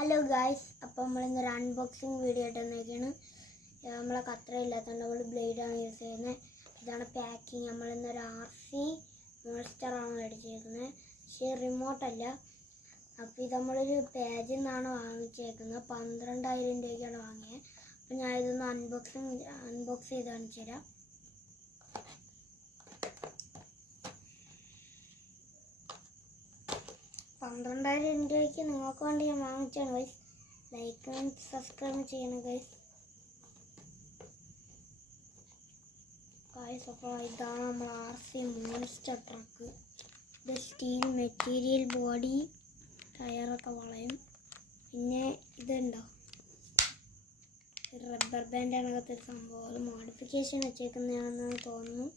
Hello guys, അപ്പോൾ നമ്മളിന്നൊരു unboxing video ഇട്ടുന്നതൊക്കെയാണ്. നമ്മളെ കത്ര ഇല്ലാത്തതുകൊണ്ട് നമ്മൾ ബ്ലേഡാണ് യൂസ് ചെയ്യുന്നത്. ഇതാണ് പാക്കിങ്. നമ്മളിന്നൊരു RC മോൺസ്റ്ററാണ് മേടിച്ചേക്കുന്നത്, പക്ഷേ റിമോട്ടല്ല. അപ്പോൾ ഇത് നമ്മളൊരു പേജിൽ നിന്നാണ് വാങ്ങിച്ചേക്കുന്നത്. 12,000 രൂപയ്ക്കാണ് വാങ്ങിയത്. അപ്പോൾ ഞാനിതൊന്ന് അൺബോക്സ് ചെയ്ത് കാണിച്ചു തരാം. $12,000 നിങ്ങൾക്ക് വേണ്ടി ഞാൻ വാങ്ങിച്ചാണ് ഗൈസ്. ലൈക്ക് ആൻഡ് സബ്സ്ക്രൈബ് ചെയ്യണം ഗൈസ്. അപ്പോൾ ഇതാണ് നമ്മൾ RC മോൺസ്റ്റർ ട്രക്ക്. ഇത് സ്റ്റീൽ മെറ്റീരിയൽ, ബോഡി ടയറൊക്കെ വളയും. പിന്നെ ഇതുണ്ടോ, റബ്ബർ ബാൻഡാണ് അകത്തെ സംഭവം. അത് മോഡിഫിക്കേഷൻ വെച്ചേക്കുന്നതാണെന്ന് തോന്നുന്നു.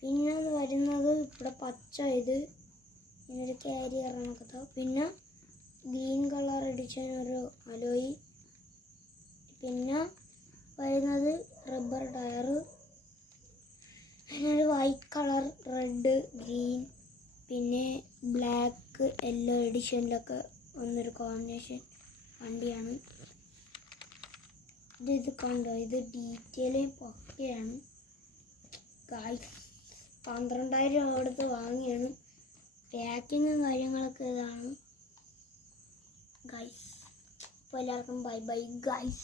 പിന്നെ അത് വരുന്നത് ഇവിടെ പച്ച, ഇത് ഇങ്ങനൊരു ക്യാരിയറാണ്. പിന്നെ ഗ്രീൻ കളർ അടിച്ചൊരു അലോയി. പിന്നെ വരുന്നത് റബ്ബർ ടയർ. പിന്നെ ഒരു വൈറ്റ് കളർ, റെഡ്, ഗ്രീൻ, പിന്നെ ബ്ലാക്ക്, യെല്ലോ എഡിഷനിലൊക്കെ വന്നൊരു കോമ്പിനേഷൻ വണ്ടിയാണ് ഇത് കണ്ടോ, ഇത് ഡീറ്റെയിൽ പക്കയാണ് ഗായ്സ്. 12,000 കൊടുത്ത് വാങ്ങിയാണ്. പാക്കിങ്ങും കാര്യങ്ങളൊക്കെ ഇതാണ് ഗൈസ്. അപ്പോൾ എല്ലാവർക്കും ബൈ ബൈ ഗൈസ്.